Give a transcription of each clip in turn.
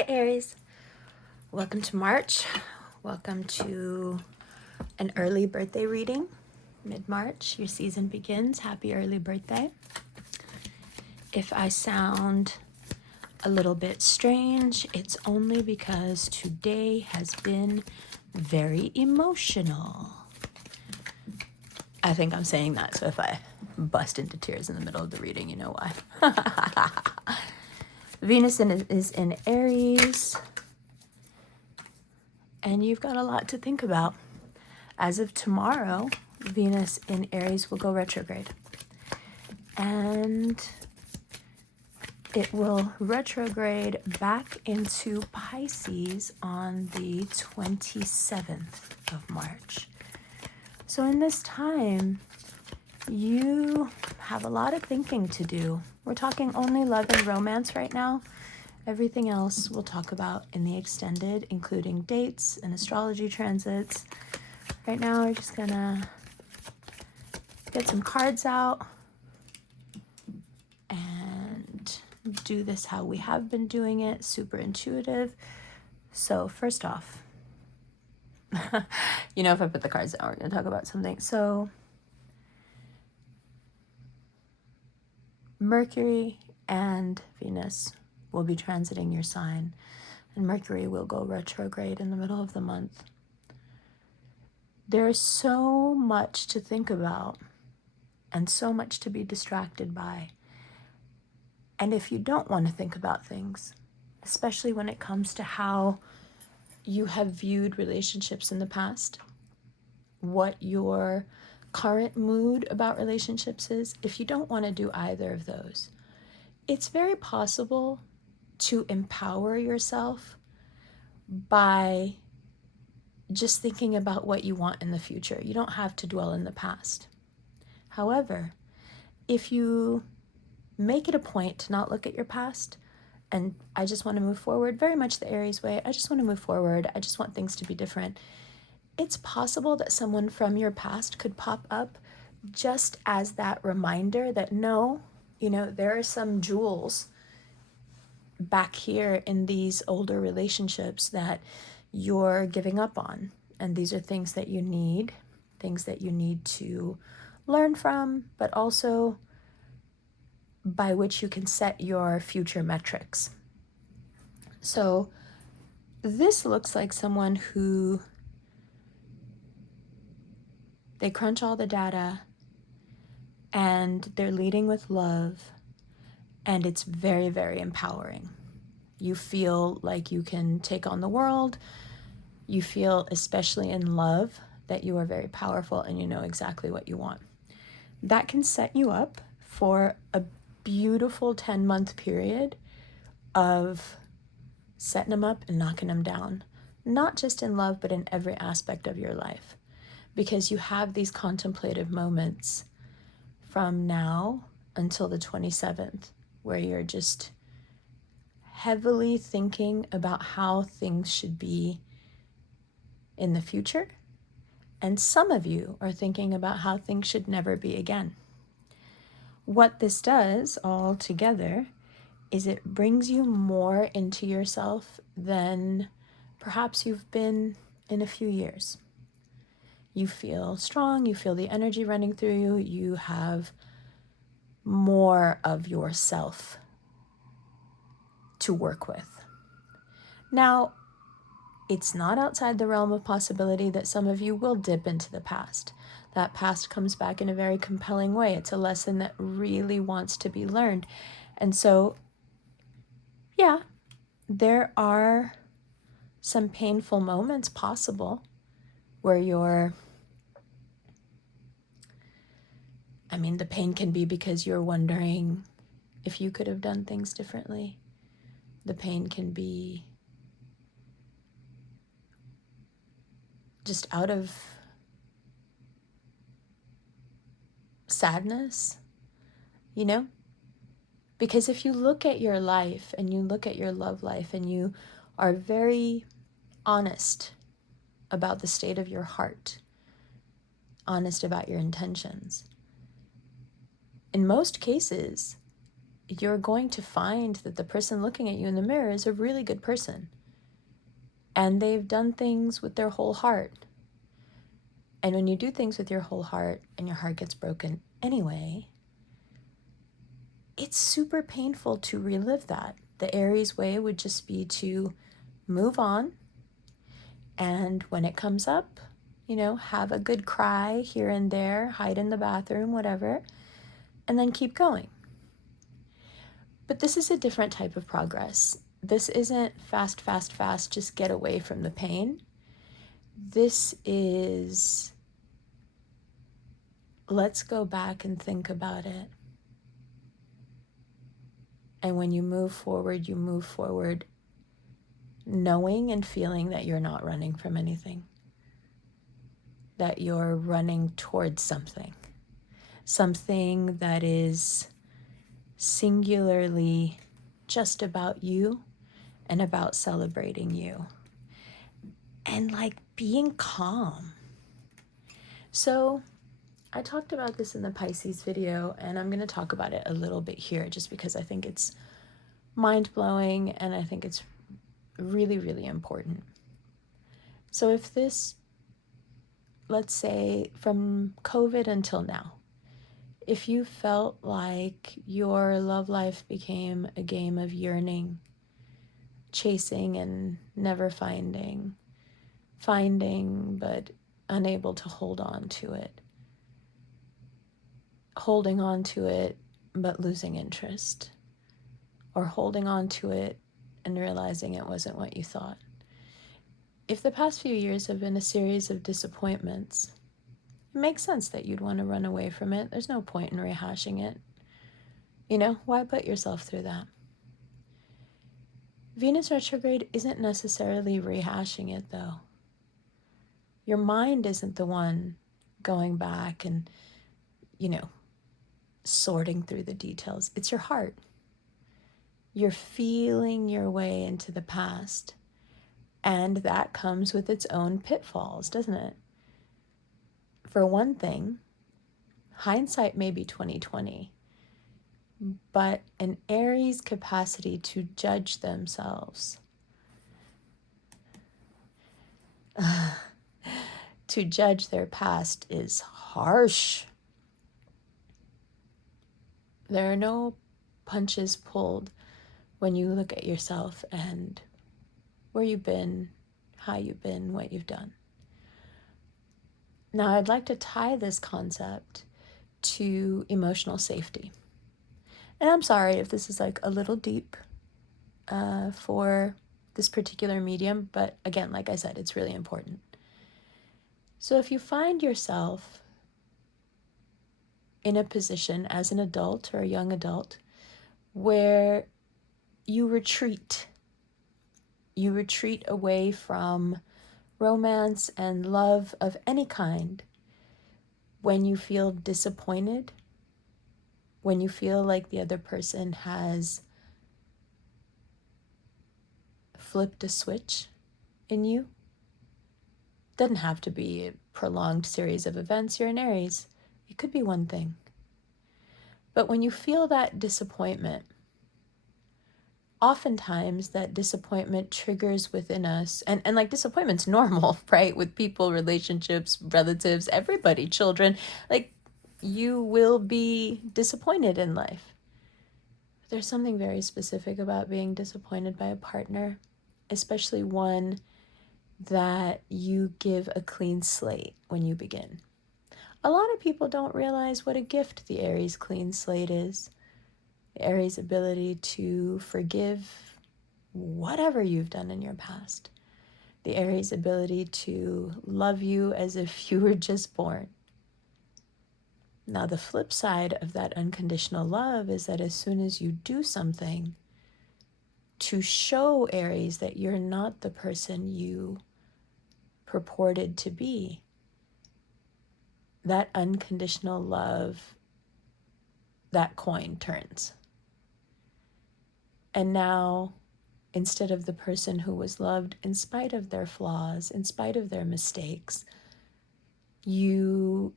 Hi Aries, welcome to March. Welcome to an early birthday reading. Mid-March, your season begins. Happy early birthday. If I sound a little bit strange, it's only because today has been very emotional. I think I'm saying that, so if I bust into tears in the middle of the reading, you know why. Venus is in Aries, and you've got a lot to think about. As of tomorrow, Venus in Aries will go retrograde. And it will retrograde back into Pisces on the 27th of March. So in this time, you have a lot of thinking to do. We're talking only love and romance right now. Everything else we'll talk about in the extended, including dates and astrology transits. Right now, we're just gonna get some cards out and do this how we have been doing it, super intuitive. So first off, if I put the cards down, we're gonna talk about something. So Mercury and Venus will be transiting your sign, and Mercury will go retrograde in the middle of the month. There's so much to think about and so much to be distracted by. And if you don't want to think about things, especially when it comes to how you have viewed relationships in the past, what your current mood about relationships is, if you don't want to do either of those, it's very possible to empower yourself by just thinking about what you want in the future. You don't have to dwell in the past. However, if you make it a point to not look at your past, and I just want to move forward, very much the Aries way, I just want to move forward, I just want things to be different, it's possible that someone from your past could pop up just as that reminder that no, there are some jewels back here in these older relationships that you're giving up on. And these are things that you need to learn from, but also by which you can set your future metrics. So this looks like someone who they crunch all the data and they're leading with love, and it's very, very empowering. You feel like you can take on the world. You feel, especially in love, that you are very powerful and you know exactly what you want. That can set you up for a beautiful 10-month period of setting them up and knocking them down, not just in love, but in every aspect of your life, because you have these contemplative moments from now until the 27th where you're just heavily thinking about how things should be in the future. And some of you are thinking about how things should never be again. What this does all together is it brings you more into yourself than perhaps you've been in a few years. You feel strong, you feel the energy running through you, you have more of yourself to work with. Now, it's not outside the realm of possibility that some of you will dip into the past. That past comes back in a very compelling way. It's a lesson that really wants to be learned. And so, yeah, there are some painful moments possible where the pain can be because you're wondering if you could have done things differently. The pain can be just out of sadness, Because if you look at your life and you look at your love life and you are very honest about the state of your heart, honest about your intentions, in most cases, you're going to find that the person looking at you in the mirror is a really good person. And they've done things with their whole heart. And when you do things with your whole heart and your heart gets broken anyway, it's super painful to relive that. The Aries way would just be to move on. And when it comes up, have a good cry here and there, hide in the bathroom, whatever, and then keep going. But this is a different type of progress. This isn't fast, fast, fast, just get away from the pain. This is, let's go back and think about it. And when you move forward knowing and feeling that you're not running from anything, that you're running towards something that is singularly just about you and about celebrating you and like being calm. So I talked about this in the Pisces video, and I'm going to talk about it a little bit here just because I think it's mind-blowing and I think it's really, really important. So if this, let's say from COVID until now, if you felt like your love life became a game of yearning, chasing and never finding but unable to hold on to it, holding on to it but losing interest, or holding on to it and realizing it wasn't what you thought. If the past few years have been a series of disappointments, it makes sense that you'd want to run away from it. There's no point in rehashing it. Why put yourself through that? Venus retrograde isn't necessarily rehashing it, though. Your mind isn't the one going back and, sorting through the details. It's your heart. You're feeling your way into the past. And that comes with its own pitfalls, doesn't it? For one thing, hindsight may be 20/20, but an Aries capacity to judge themselves, to judge their past is harsh. There are no punches pulled when you look at yourself and where you've been, how you've been, what you've done. Now, I'd like to tie this concept to emotional safety. And I'm sorry if this is like a little deep for this particular medium, but again, like I said, it's really important. So if you find yourself in a position as an adult or a young adult where you retreat away from romance and love of any kind, when you feel disappointed, when you feel like the other person has flipped a switch in you, doesn't have to be a prolonged series of events. You're an Aries. It could be one thing. But when you feel that disappointment, oftentimes that disappointment triggers within us, and like disappointment's normal, right? With people, relationships, relatives, everybody, children, like you will be disappointed in life. There's something very specific about being disappointed by a partner, especially one that you give a clean slate when you begin. A lot of people don't realize what a gift the Aries clean slate is. The Aries ability to forgive whatever you've done in your past. The Aries ability to love you as if you were just born. Now, the flip side of that unconditional love is that as soon as you do something to show Aries that you're not the person you purported to be, that unconditional love, that coin turns. And now, instead of the person who was loved in spite of their flaws, in spite of their mistakes, you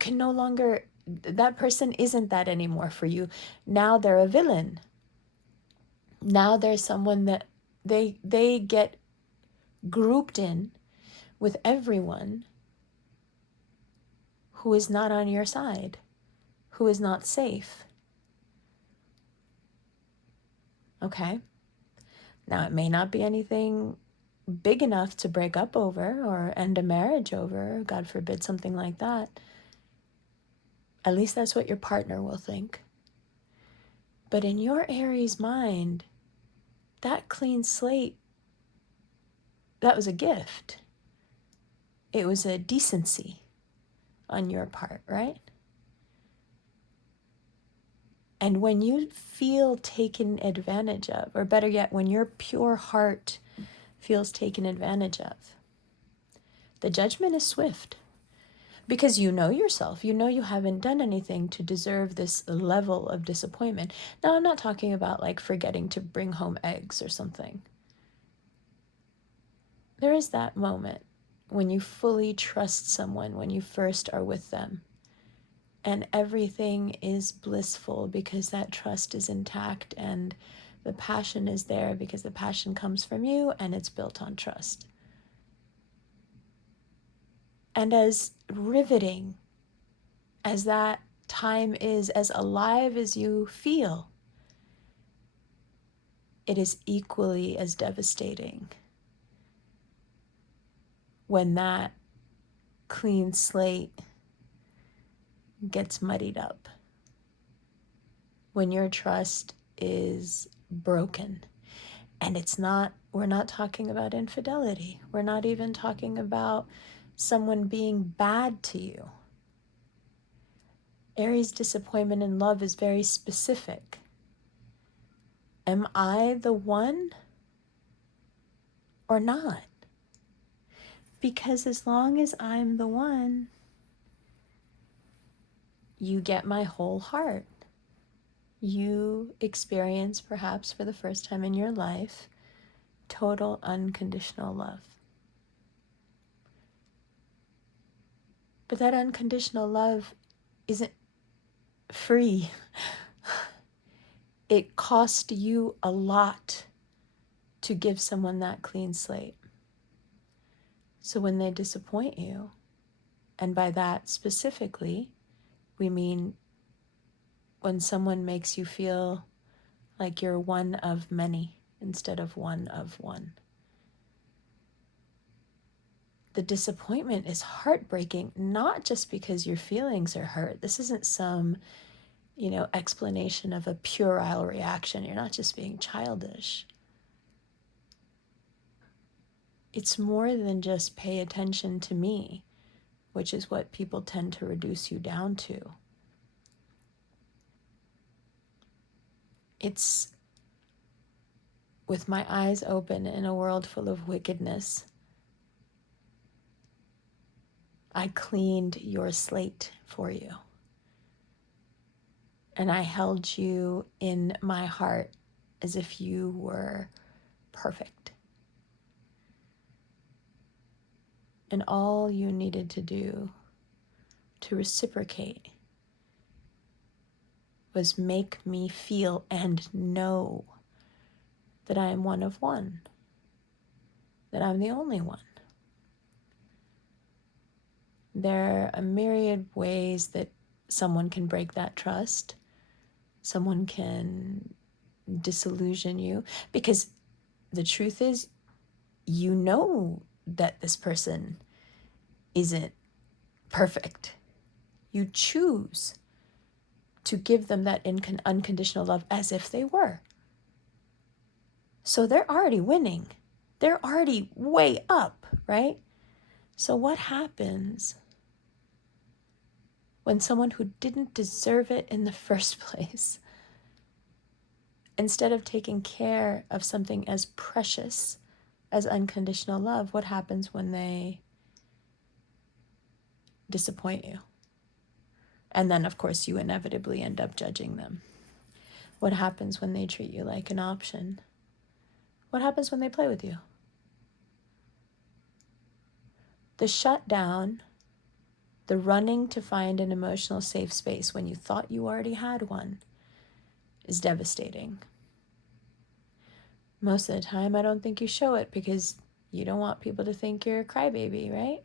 can no longer that person isn't that anymore for you. Now they're a villain. Now there's someone that they get grouped in with everyone who is not on your side, who is not safe. Okay? Now, it may not be anything big enough to break up over or end a marriage over, God forbid, something like that. At least that's what your partner will think. But in your Aries mind, that clean slate, that was a gift. It was a decency on your part, right? And when you feel taken advantage of, or better yet, when your pure heart feels taken advantage of, the judgment is swift. Because you know yourself, you know you haven't done anything to deserve this level of disappointment. Now, I'm not talking about like forgetting to bring home eggs or something. There is that moment when you fully trust someone, when you first are with them, and everything is blissful because that trust is intact and the passion is there because the passion comes from you and it's built on trust. And as riveting as that time is, as alive as you feel, it is equally as devastating when that clean slate gets muddied up, when your trust is broken. And we're not talking about infidelity. We're not even talking about someone being bad to you. Aries disappointment in love is very specific. Am I the one or not? Because as long as I'm the one, you get my whole heart. You experience, perhaps for the first time in your life, total unconditional love. But that unconditional love isn't free. It cost you a lot to give someone that clean slate. So when they disappoint you, and by that specifically, we mean when someone makes you feel like you're one of many instead of one of one. The disappointment is heartbreaking, not just because your feelings are hurt. This isn't some, explanation of a puerile reaction. You're not just being childish. It's more than just pay attention to me, which is what people tend to reduce you down to. It's with my eyes open in a world full of wickedness. I cleaned your slate for you. And I held you in my heart as if you were perfect. And all you needed to do to reciprocate was make me feel and know that I am one of one, that I'm the only one. There are a myriad ways that someone can break that trust. Someone can disillusion you, because the truth is, you know that this person isn't perfect. You choose to give them that unconditional love as if they were. So they're already winning. They're already way up, right? So what happens when someone who didn't deserve it in the first place, instead of taking care of something as precious as unconditional love, what happens when they disappoint you? And then, of course, you inevitably end up judging them. What happens when they treat you like an option? What happens when they play with you? The shutdown The running to find an emotional safe space when you thought you already had one is devastating. Most of the time, I don't think you show it because you don't want people to think you're a crybaby, right?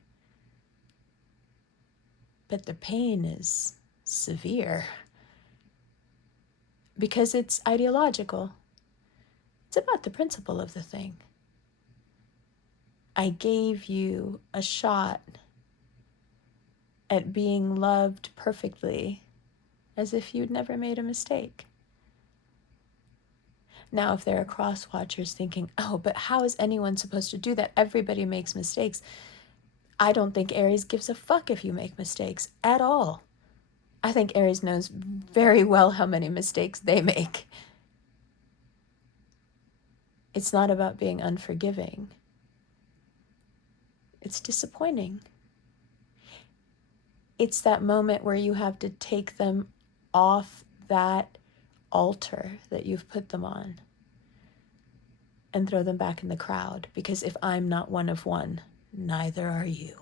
But the pain is severe because it's ideological. It's about the principle of the thing. I gave you a shot at being loved perfectly as if you'd never made a mistake. Now, if there are cross-watchers thinking, oh, but how is anyone supposed to do that? Everybody makes mistakes. I don't think Aries gives a fuck if you make mistakes at all. I think Aries knows very well how many mistakes they make. It's not about being unforgiving. It's disappointing. It's that moment where you have to take them off that altar that you've put them on and throw them back in the crowd, because if I'm not one of one, neither are you.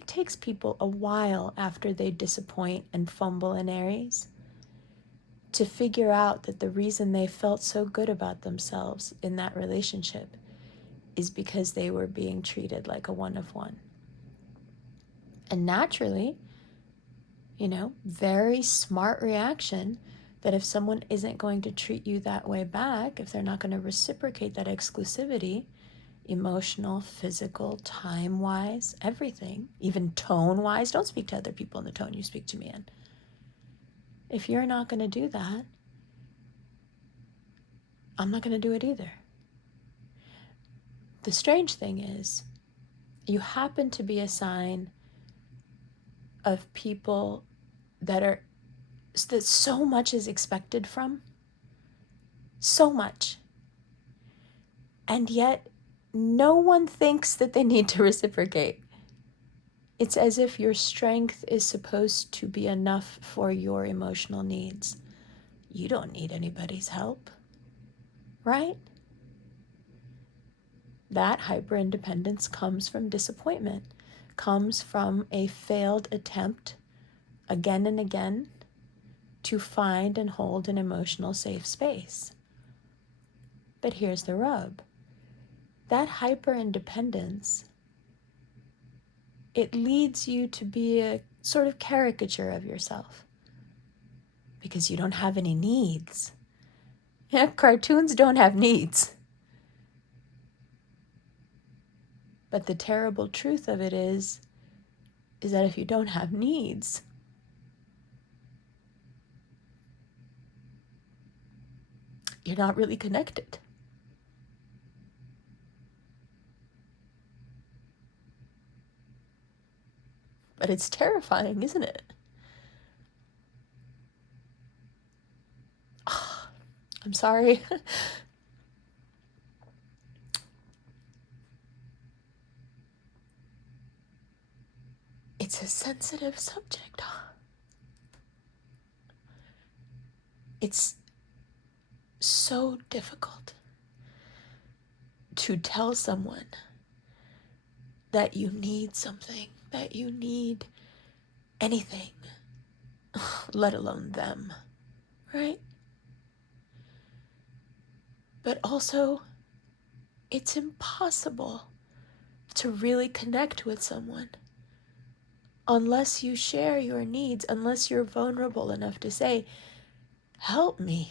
It takes people a while after they disappoint and fumble in Aries to figure out that the reason they felt so good about themselves in that relationship is because they were being treated like a one of one. And naturally, very smart reaction that if someone isn't going to treat you that way back, if they're not going to reciprocate that exclusivity, emotional, physical, time-wise, everything, even tone-wise, don't speak to other people in the tone you speak to me in. If you're not going to do that, I'm not going to do it either. The strange thing is, you happen to be a sign of people that so much is expected from, so much. And yet, no one thinks that they need to reciprocate. It's as if your strength is supposed to be enough for your emotional needs. You don't need anybody's help, right? That hyper-independence comes from disappointment, comes from a failed attempt again and again to find and hold an emotional safe space. But here's the rub. That hyper-independence, it leads you to be a sort of caricature of yourself because you don't have any needs. Yeah, cartoons don't have needs. But the terrible truth of it is that if you don't have needs, you're not really connected. But it's terrifying, isn't it? Oh, I'm sorry. It's a sensitive subject. It's so difficult to tell someone that you need something, that you need anything, let alone them, right? But also, it's impossible to really connect with someone unless you share your needs, unless you're vulnerable enough to say, help me.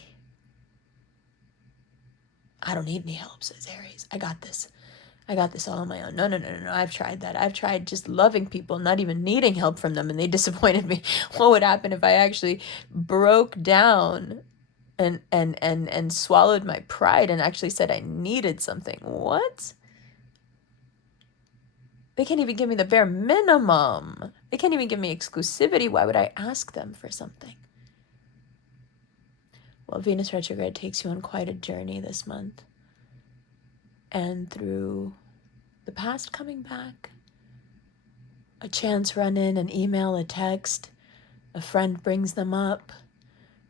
I don't need any help, says Aries. I got this. I got this all on my own. No. I've tried that. I've tried just loving people, not even needing help from them, and they disappointed me. What would happen if I actually broke down and swallowed my pride and actually said I needed something? What? They can't even give me the bare minimum. They can't even give me exclusivity. Why would I ask them for something? Well, Venus retrograde takes you on quite a journey this month. And through the past coming back, a chance run in, an email, a text, a friend brings them up,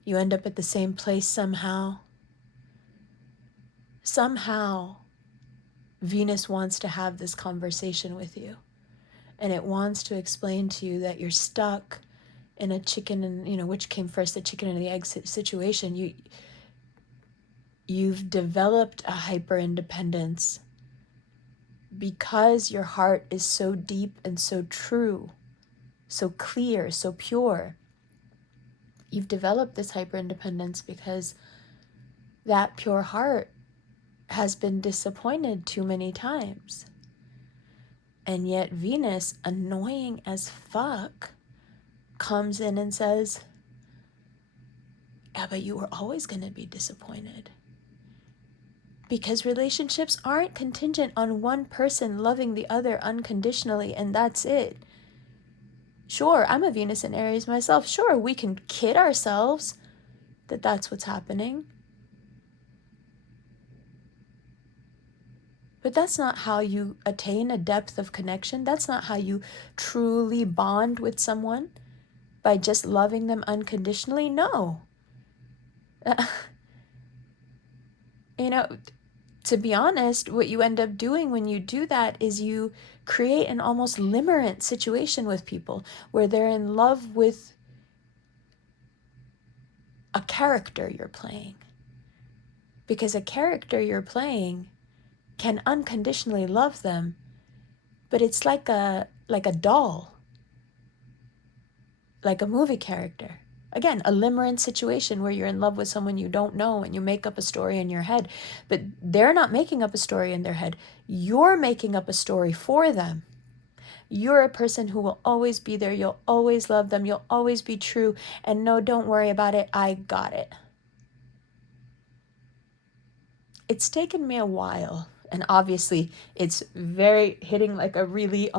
you end up at the same place somehow. Somehow, Venus wants to have this conversation with you. and it wants to explain to you that you're stuck in a chicken and, which came first, the chicken and the egg situation. You've developed a hyper independence because your heart is so deep and so true, so clear, so pure. You've developed this hyper independence because that pure heart has been disappointed too many times. And yet Venus, annoying as fuck, comes in and says, yeah, but you were always going to be disappointed. Because relationships aren't contingent on one person loving the other unconditionally, and that's it. Sure, I'm a Venus in Aries myself. Sure, we can kid ourselves that that's what's happening. But that's not how you attain a depth of connection. That's not how you truly bond with someone, by just loving them unconditionally. No. To be honest, what you end up doing when you do that is you create an almost limerent situation with people where they're in love with a character you're playing. Because a character you're playing can unconditionally love them, but it's like a doll, like a movie character. Again, a limerent situation where you're in love with someone you don't know and you make up a story in your head, but they're not making up a story in their head. You're making up a story for them. You're a person who will always be there. You'll always love them. You'll always be true. And no, don't worry about it. I got it. It's taken me a while. And obviously, it's very hitting like a really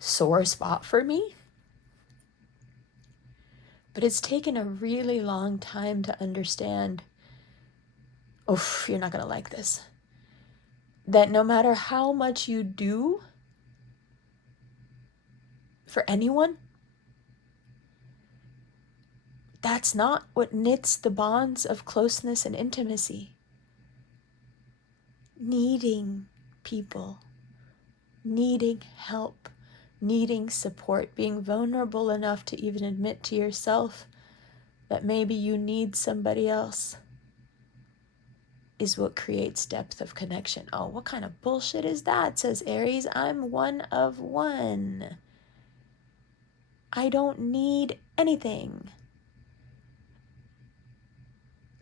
sore spot for me. But it's taken a really long time to understand, oof, you're not going to like this, that no matter how much you do for anyone, that's not what knits the bonds of closeness and intimacy. Needing people, needing help, needing support, being vulnerable enough to even admit to yourself that maybe you need somebody else is what creates depth of connection. Oh, what kind of bullshit is that? Says Aries. I'm one of one. I don't need anything.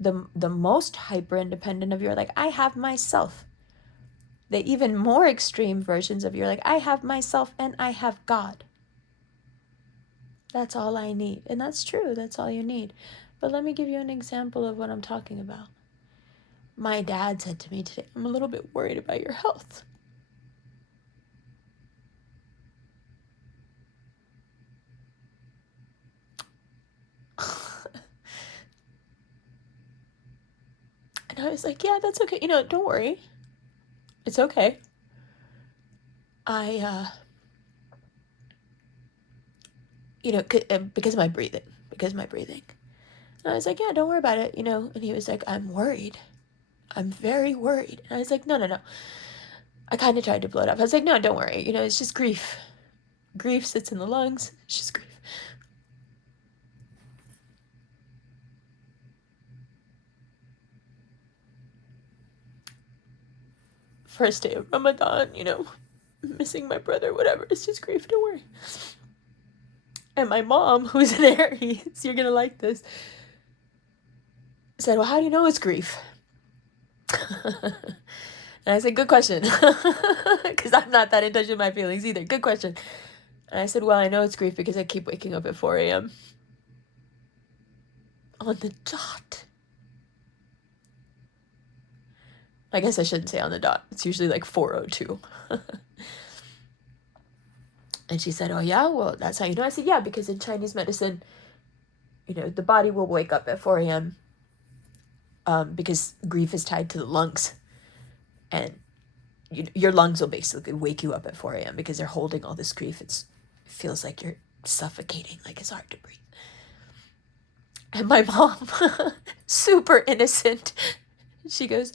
The most hyper independent of you are like, I have myself. The even more extreme versions of you are like, I have myself and I have God. That's all I need. And that's true. That's all you need. But let me give you an example of what I'm talking about. My dad said to me today, I'm a little bit worried about your health. And I was like, yeah, that's okay. Don't worry. It's okay. Because of my breathing. And I was like, yeah, don't worry about it, And he was like, I'm worried. I'm very worried. And I was like, no. I kind of tried to blow it up. I was like, no, don't worry. It's just grief. Grief sits in the lungs. It's just grief. First day of Ramadan, missing my brother, whatever. It's just grief. Don't worry. And my mom, who's an Aries, you're going to like this, said, well, how do you know it's grief? And I said, good question. Because I'm not that in touch with my feelings either. Good question. And I said, well, I know it's grief because I keep waking up at 4 a.m. on the dot. I guess I shouldn't say on the dot. It's usually like 4:02. And she said, oh, yeah, well, that's how you know. I said, yeah, because in Chinese medicine, the body will wake up at 4 a.m. Because grief is tied to the lungs. And your lungs will basically wake you up at 4 a.m. because they're holding all this grief. It feels like you're suffocating, like it's hard to breathe. And my mom, super innocent, she goes,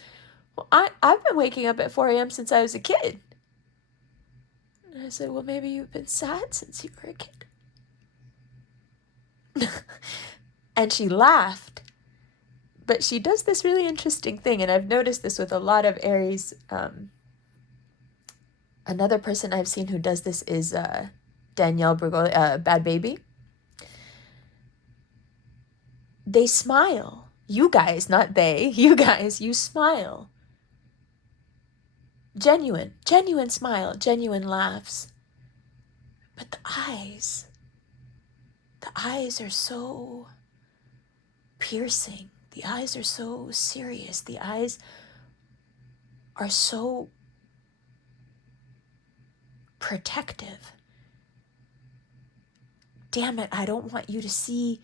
well, I've been waking up at 4 a.m. since I was a kid. And I said, well, maybe you've been sad since you were a kid. And she laughed. But she does this really interesting thing, and I've noticed this with a lot of Aries. Another person I've seen who does this is Danielle Bergoli, Bad Baby. They smile. You guys, not they. You guys, you smile. Genuine smile, genuine laughs. But the eyes are so piercing. The eyes are so serious. The eyes are so protective. Damn it, I don't want you to see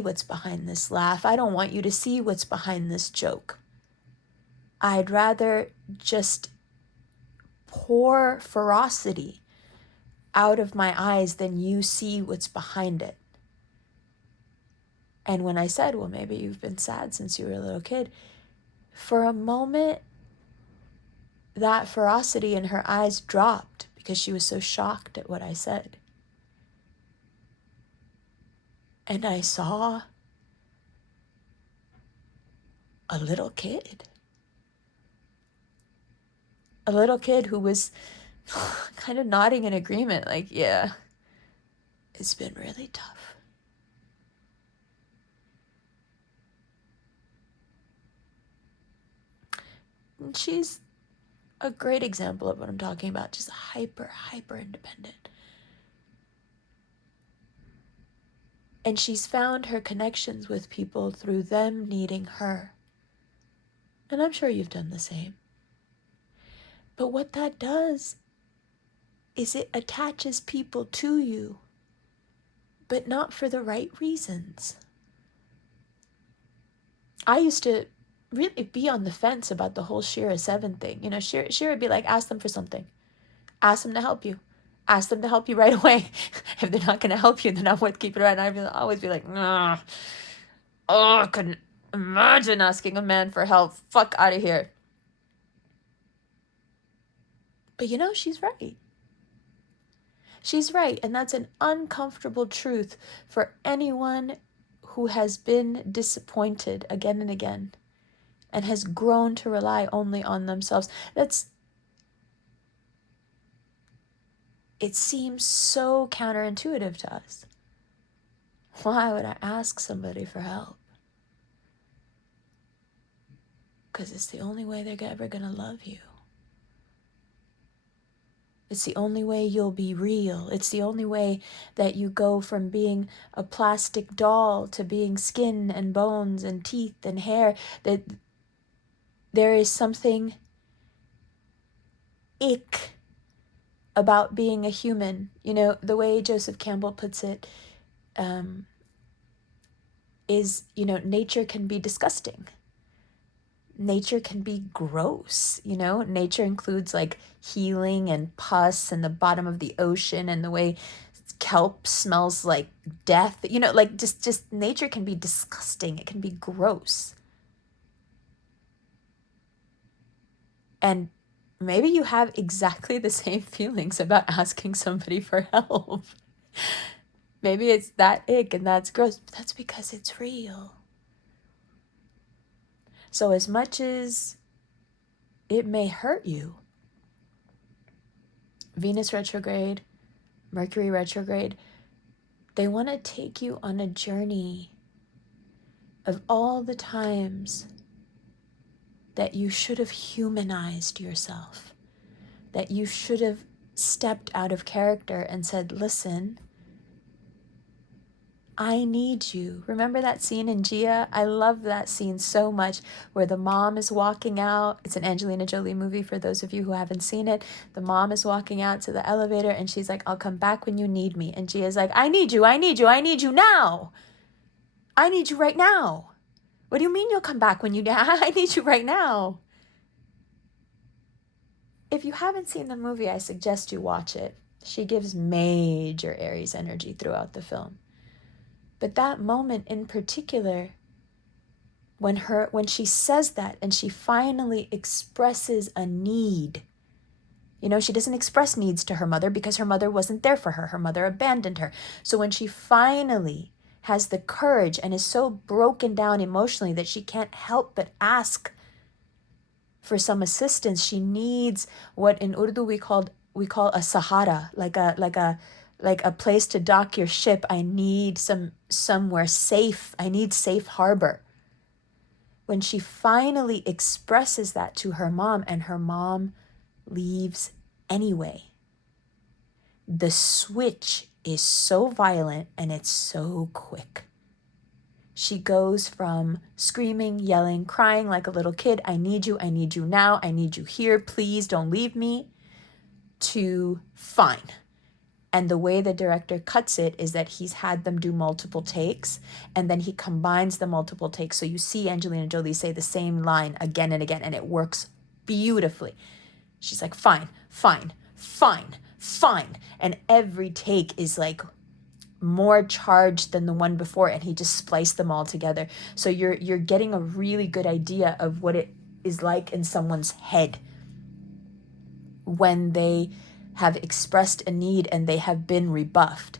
what's behind this laugh. I don't want you to see what's behind this joke. I'd rather just pour ferocity out of my eyes than you see what's behind it. And when I said, well, maybe you've been sad since you were a little kid, for a moment, that ferocity in her eyes dropped because she was so shocked at what I said. And I saw a little kid. A little kid who was kind of nodding in agreement, like, yeah, it's been really tough. And she's a great example of what I'm talking about, just hyper independent. And she's found her connections with people through them needing her. And I'm sure you've done the same. But what that does is it attaches people to you, but not for the right reasons. I used to really be on the fence about the whole Shira 7 thing. You know, Shira would be like, ask them for something. Ask them to help you. Ask them to help you right away. If they're not going to help you, then I would keep it right. And I'd always be like, nah. Oh, I couldn't imagine asking a man for help. Fuck out of here. But you know, she's right. She's right. And that's an uncomfortable truth for anyone who has been disappointed again and again and has grown to rely only on themselves. It seems so counterintuitive to us. Why would I ask somebody for help? Because it's the only way they're ever going to love you. It's the only way you'll be real. It's the only way that you go from being a plastic doll to being skin and bones and teeth and hair. That there is something ick about being a human. You know, the way Joseph Campbell puts it is, you know, nature can be disgusting. Nature can be gross, you know? Nature includes like healing and pus and the bottom of the ocean and the way kelp smells like death. You know, like just nature can be disgusting. It can be gross. And maybe you have exactly the same feelings about asking somebody for help. Maybe it's that ick and that's gross, but that's because it's real. So as much as it may hurt you, Venus retrograde, Mercury retrograde, they want to take you on a journey of all the times that you should have humanized yourself, that you should have stepped out of character and said, listen, I need you. Remember that scene in Gia? I love that scene so much where the mom is walking out. It's an Angelina Jolie movie for those of you who haven't seen it. The mom is walking out to the elevator and she's like, I'll come back when you need me. And Gia's like, I need you now. I need you right now. What do you mean you'll come back when you need? I need you right now. If you haven't seen the movie, I suggest you watch it. She gives major Aries energy throughout the film. But that moment in particular, when she says that and she finally expresses a need, You know, she doesn't express needs to her mother because her mother wasn't there for her. Her mother abandoned her. So when she finally has the courage and is so broken down emotionally that she can't help but ask for some assistance, she needs what in Urdu we call a sahara, like a place to dock your ship. I need somewhere safe. I need safe harbor. When she finally expresses that to her mom and her mom leaves anyway, the switch is so violent and it's so quick. She goes from screaming, yelling, crying like a little kid, I need you now, I need you here, please don't leave me, to fine. And the way the director cuts it is that he's had them do multiple takes, and then he combines the multiple takes. So you see Angelina Jolie say the same line again and again, and it works beautifully. She's like, fine, fine, fine, fine. And every take is like more charged than the one before, and he just spliced them all together. So you're getting a really good idea of what it is like in someone's head when they have expressed a need and they have been rebuffed.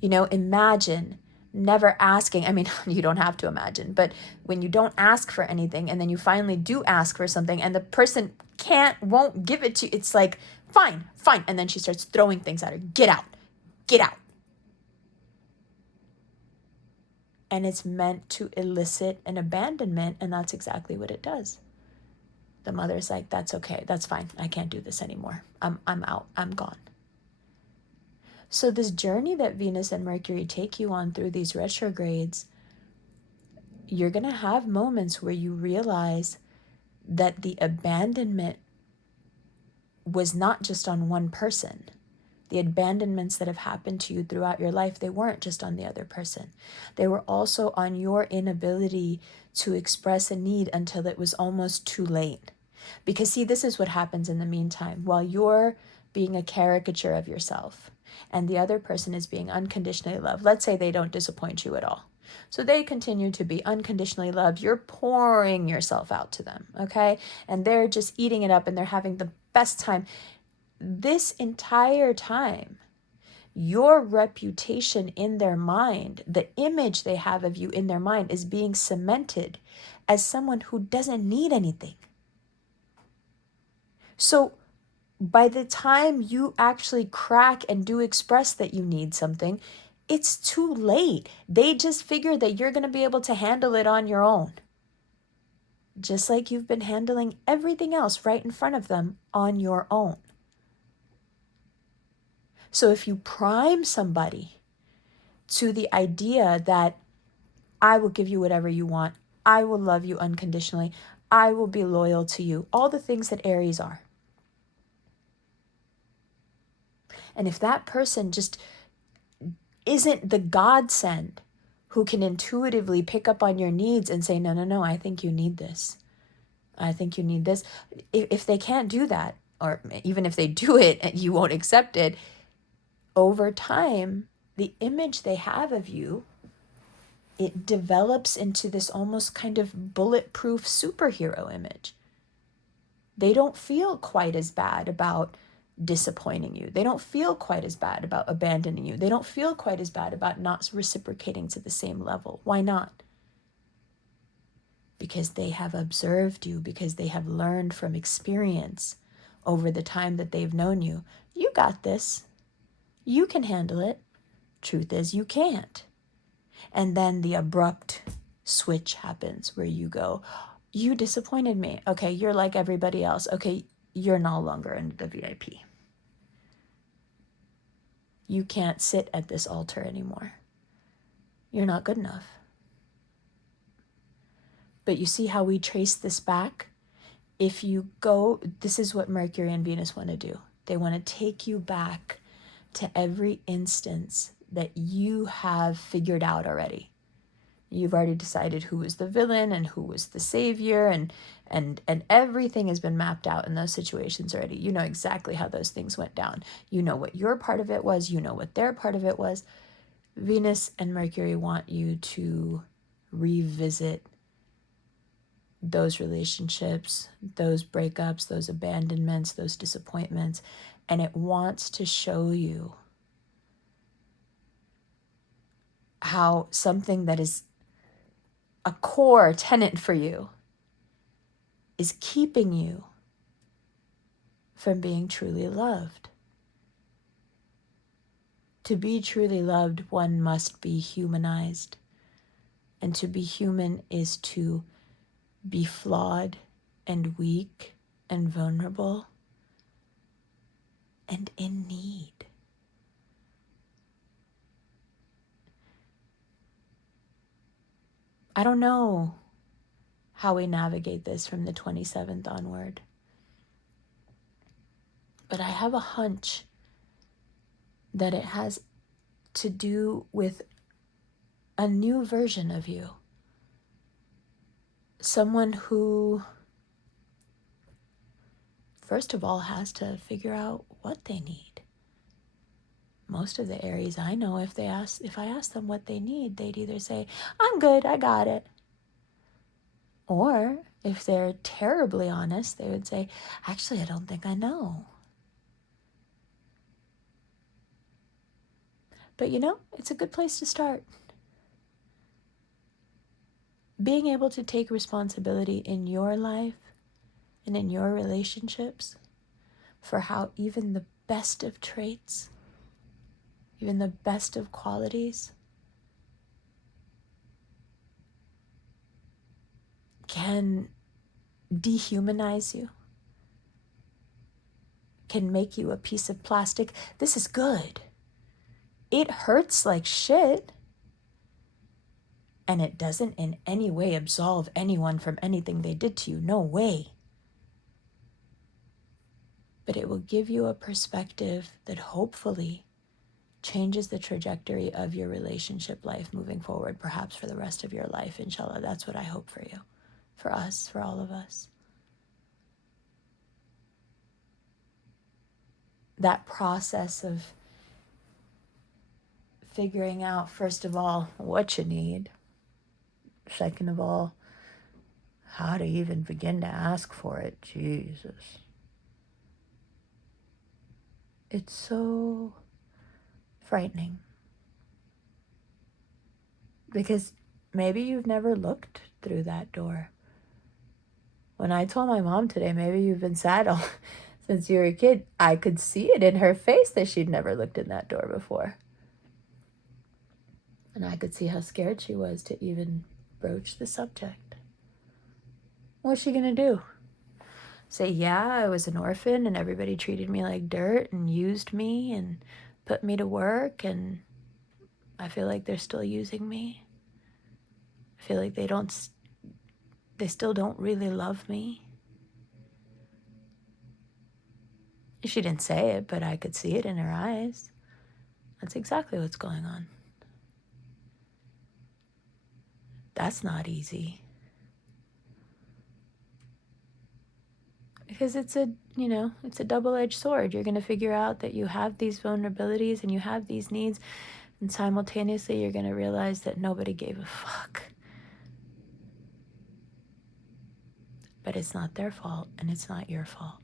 You know, imagine never asking. I mean, you don't have to imagine, but when you don't ask for anything and then you finally do ask for something and the person won't give it to you, it's like, fine, fine. And then she starts throwing things at her. Get out, get out. And it's meant to elicit an abandonment, and that's exactly what it does. The mother's like, that's okay, that's fine, I can't do this anymore. I'm out, I'm gone. So this journey that Venus and Mercury take you on through these retrogrades, you're going to have moments where you realize that the abandonment was not just on one person. The abandonments that have happened to you throughout your life, they weren't just on the other person. They were also on your inability to express a need until it was almost too late. Because see, this is what happens in the meantime. While you're being a caricature of yourself and the other person is being unconditionally loved, let's say they don't disappoint you at all. So they continue to be unconditionally loved. You're pouring yourself out to them, okay? And they're just eating it up and they're having the best time. This entire time, your reputation in their mind, the image they have of you in their mind, is being cemented as someone who doesn't need anything. So by the time you actually crack and do express that you need something, it's too late. They just figure that you're going to be able to handle it on your own. Just like you've been handling everything else right in front of them on your own. So if you prime somebody to the idea that I will give you whatever you want, I will love you unconditionally, I will be loyal to you, all the things that Aries are. And if that person just isn't the godsend who can intuitively pick up on your needs and say, no, I think you need this. I think you need this. If they can't do that, or even if they do it and you won't accept it, over time, the image they have of you, it develops into this almost kind of bulletproof superhero image. They don't feel quite as bad about disappointing you. They don't feel quite as bad about abandoning you. They don't feel quite as bad about not reciprocating to the same level. Why not? Because they have observed you, because they have learned from experience over the time that they've known you. You got this. You can handle it. Truth is, you can't. And then the abrupt switch happens where you go, you disappointed me. Okay, you're like everybody else. Okay, you're no longer in the VIP. You can't sit at this altar anymore. You're not good enough. But you see how we trace this back? If you go, this is what Mercury and Venus want to do. They want to take you back to every instance that you have figured out already. You've already decided who was the villain and who was the savior, and everything has been mapped out in those situations already. You know exactly how those things went down. You know what your part of it was. You know what their part of it was. Venus and Mercury want you to revisit those relationships, those breakups, those abandonments, those disappointments, and it wants to show you how something that is a core tenet for you is keeping you from being truly loved. To be truly loved, one must be humanized. And to be human is to be flawed and weak and vulnerable and in need. I don't know how we navigate this from the 27th onward, but I have a hunch that it has to do with a new version of you. Someone who, first of all, has to figure out what they need. Most of the Aries I know, if I ask them what they need, they'd either say, I'm good, I got it. Or if they're terribly honest, they would say, actually, I don't think I know. But it's a good place to start. Being able to take responsibility in your life and in your relationships for how even the best of traits, even the best of qualities, can dehumanize you, can make you a piece of plastic. This is good. It hurts like shit. And it doesn't in any way absolve anyone from anything they did to you. No way. But it will give you a perspective that hopefully changes the trajectory of your relationship life moving forward, perhaps for the rest of your life, inshallah. That's what I hope for you, for us, for all of us. That process of figuring out, first of all, what you need. Second of all, how to even begin to ask for it. Jesus. It's so frightening. Because maybe you've never looked through that door. When I told my mom today, maybe you've been sad since you were a kid, I could see it in her face that she'd never looked in that door before. And I could see how scared she was to even broach the subject. What's she gonna do? Say, yeah, I was an orphan and everybody treated me like dirt and used me and put me to work, and I feel like they're still using me. I feel like they still don't really love me. She didn't say it, but I could see it in her eyes. That's exactly what's going on. That's not easy. Because it's a double-edged sword. You're going to figure out that you have these vulnerabilities and you have these needs, and simultaneously you're going to realize that nobody gave a fuck. But it's not their fault, and it's not your fault.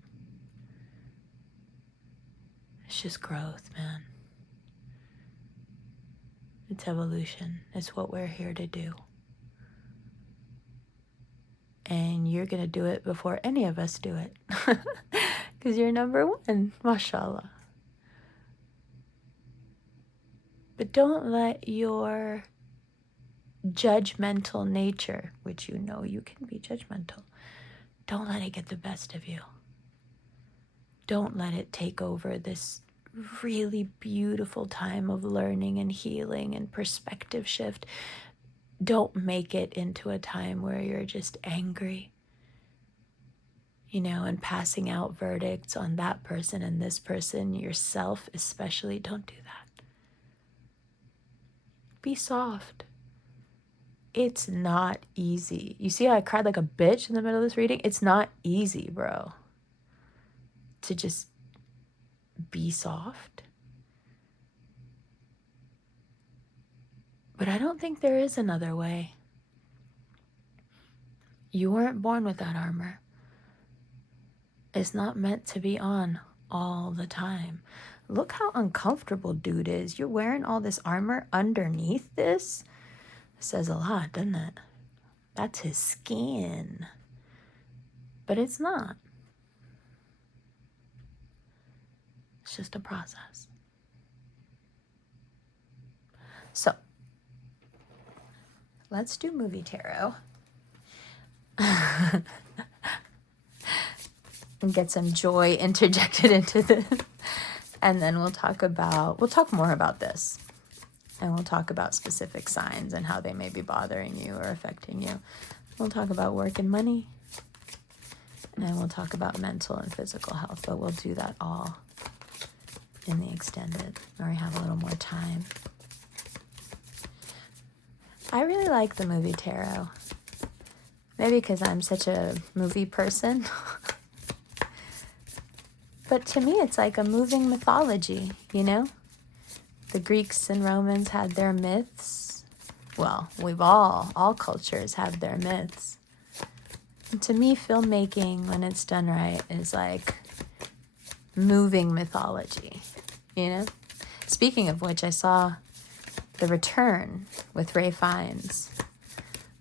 It's just growth, man. It's evolution. It's what we're here to do. And you're going to do it before any of us do it. Because you're number one, mashallah. But don't let your judgmental nature, which you can be judgmental, don't let it get the best of you. Don't let it take over this really beautiful time of learning and healing and perspective shift. Don't make it into a time where you're just angry, and passing out verdicts on that person and this person, yourself especially. Don't do that. Be soft. It's not easy. You see how I cried like a bitch in the middle of this reading? It's not easy, bro, to just be soft. But I don't think there is another way. You weren't born with that armor. It's not meant to be on all the time. Look how uncomfortable dude is. You're wearing all this armor underneath this? Says a lot, doesn't it? That's his skin. But it's not. It's just a process. So, let's do movie tarot. And get some joy interjected into this. And then we'll talk more about this. And we'll talk about specific signs and how they may be bothering you or affecting you. We'll talk about work and money. And we'll talk about mental and physical health. But we'll do that all in the extended, where we have a little more time. I really like the movie tarot. Maybe because I'm such a movie person. But to me, it's like a moving mythology, you know? The Greeks and Romans had their myths. Well, all cultures have their myths. And to me, filmmaking, when it's done right, is like moving mythology, you know? Speaking of which, I saw The Return with Ralph Fiennes.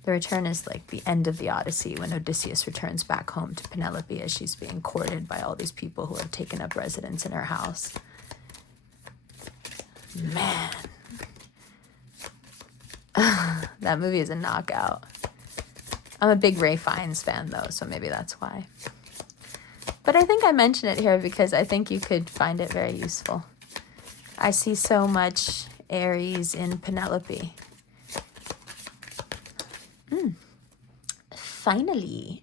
The Return is like the end of the Odyssey, when Odysseus returns back home to Penelope as she's being courted by all these people who have taken up residence in her house. Man. That movie is a knockout. I'm a big Ralph Fiennes fan, though, so maybe that's why. But I think I mention it here because I think you could find it very useful. I see so much Aries in Penelope. Finally.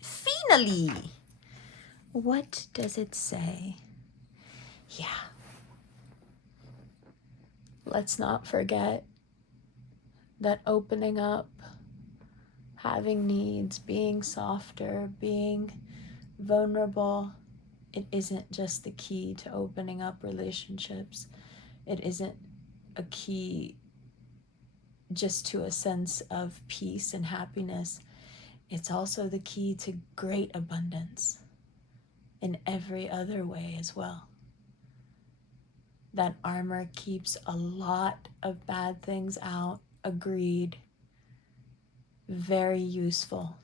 What does it say? Yeah. Let's not forget that opening up, having needs, being softer, being vulnerable, it isn't just the key to opening up relationships. It isn't a key just to a sense of peace and happiness. It's also the key to great abundance in every other way as well. That armor keeps a lot of bad things out. Agreed. Very useful.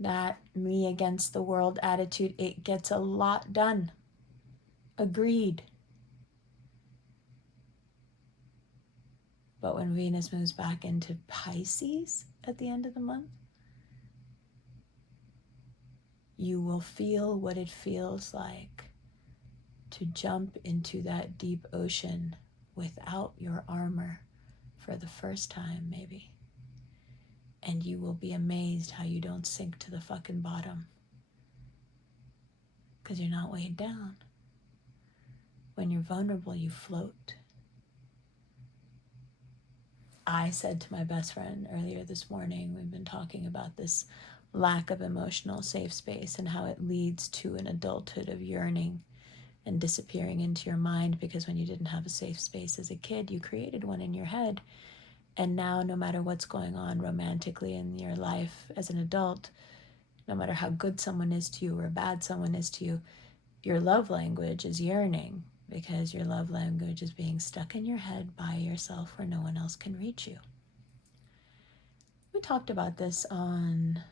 That me against the world attitude, it gets a lot done. Agreed. But when Venus moves back into Pisces at the end of the month, you will feel what it feels like to jump into that deep ocean without your armor for the first time, maybe. And you will be amazed how you don't sink to the fucking bottom. Because you're not weighed down. When you're vulnerable, you float. I said to my best friend earlier this morning, we've been talking about this lack of emotional safe space and how it leads to an adulthood of yearning and disappearing into your mind, because when you didn't have a safe space as a kid, you created one in your head. And now, no matter what's going on romantically in your life as an adult, no matter how good someone is to you or bad someone is to you, your love language is yearning, because your love language is being stuck in your head by yourself where no one else can reach you. We talked about this on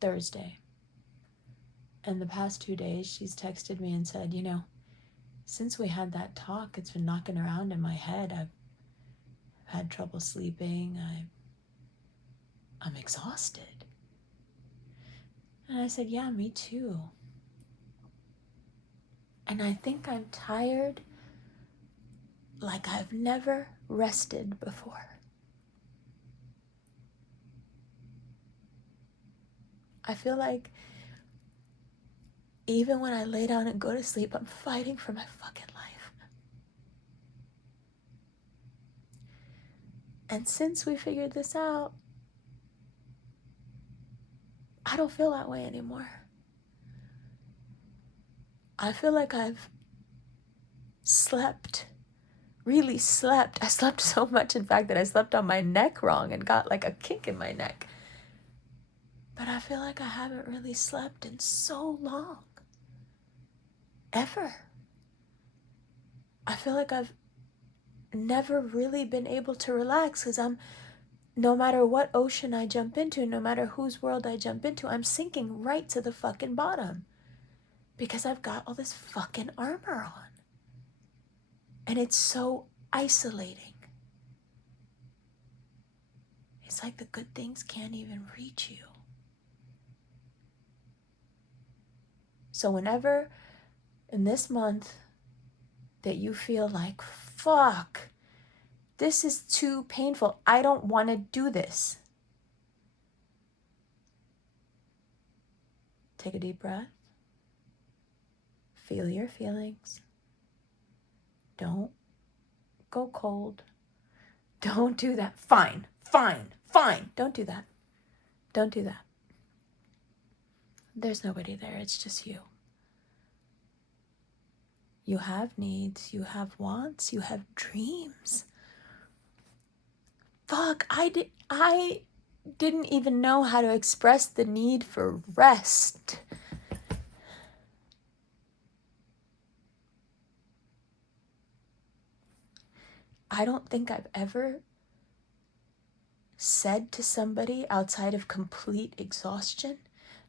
Thursday. And the past 2 days, she's texted me and said, you know, since we had that talk, it's been knocking around in my head. I've had trouble sleeping. I'm exhausted. And I said, yeah, me too. And I think I'm tired like I've never rested before. I feel like even when I lay down and go to sleep, I'm fighting for my fucking life. And since we figured this out, I don't feel that way anymore. I feel like I've slept really slept. I slept so much, in fact, that I slept on my neck wrong and got like a kick in my neck. But I feel like I haven't really slept in so long. Ever. I feel like I've never really been able to relax because no matter what ocean I jump into, no matter whose world I jump into, I'm sinking right to the fucking bottom because I've got all this fucking armor on. And it's so isolating. It's like the good things can't even reach you. So whenever in this month that you feel like, fuck, this is too painful, I don't want to do this, take a deep breath. Feel your feelings. Don't go cold. Don't do that. Fine. Don't do that. Don't do that. There's nobody there. It's just you. You have needs. You have wants. You have dreams. Fuck, I didn't even know how to express the need for rest. I don't think I've ever said to somebody outside of complete exhaustion,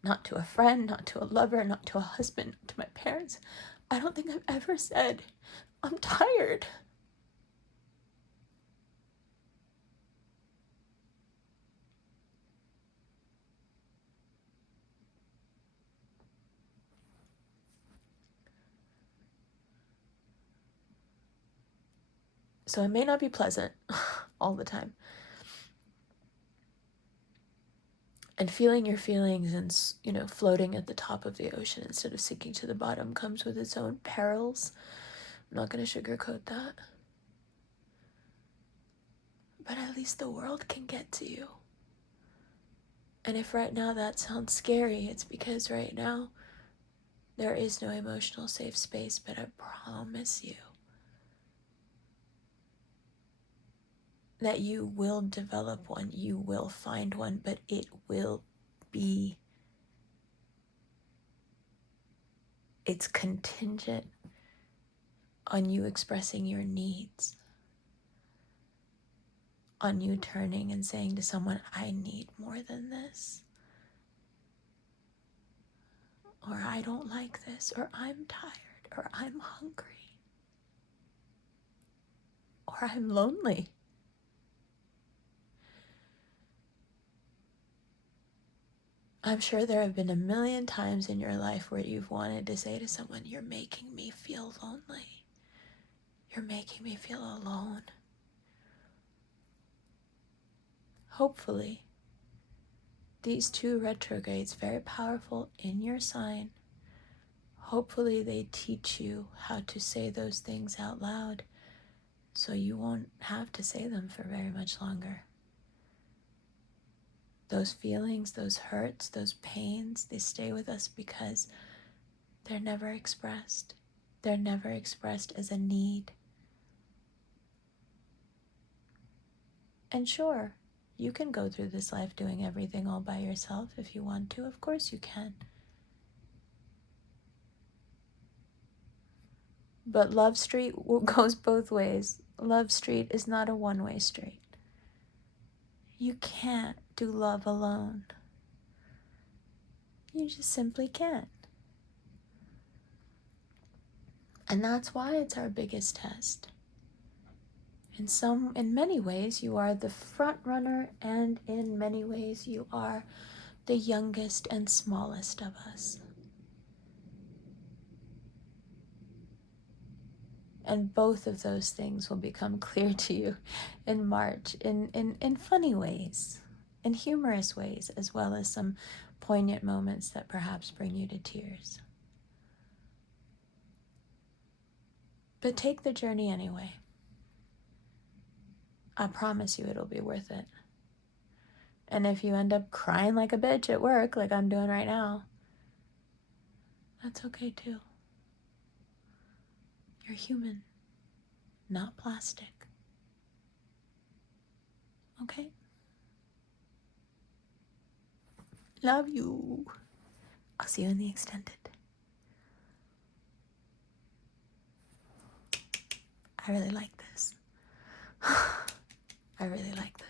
not to a friend, not to a lover, not to a husband, not to my parents, I don't think I've ever said, I'm tired. So it may not be pleasant all the time. And feeling your feelings and, floating at the top of the ocean instead of sinking to the bottom comes with its own perils. I'm not going to sugarcoat that. But at least the world can get to you. And if right now that sounds scary, it's because right now there is no emotional safe space, but I promise you that you will develop one, you will find one, but it will be, it's contingent on you expressing your needs, on you turning and saying to someone, I need more than this, or I don't like this, or I'm tired, or I'm hungry, or I'm lonely. I'm sure there have been a million times in your life where you've wanted to say to someone, you're making me feel lonely. You're making me feel alone. Hopefully, these 2 retrogrades, very powerful in your sign, hopefully they teach you how to say those things out loud so you won't have to say them for very much longer. Those feelings, those hurts, those pains, they stay with us because they're never expressed. They're never expressed as a need. And sure, you can go through this life doing everything all by yourself if you want to. Of course you can. But Love Street goes both ways. Love Street is not a one-way street. You can't do love alone. You just simply can't. And that's why it's our biggest test. In many ways, you are the front runner, and in many ways, you are the youngest and smallest of us. And both of those things will become clear to you in March in funny ways, in humorous ways, as well as some poignant moments that perhaps bring you to tears. But take the journey anyway. I promise you it'll be worth it. And if you end up crying like a bitch at work, like I'm doing right now, that's okay too. You're human. not plastic. Okay? Love you. I'll see you in the extended. I really like this. I really like this.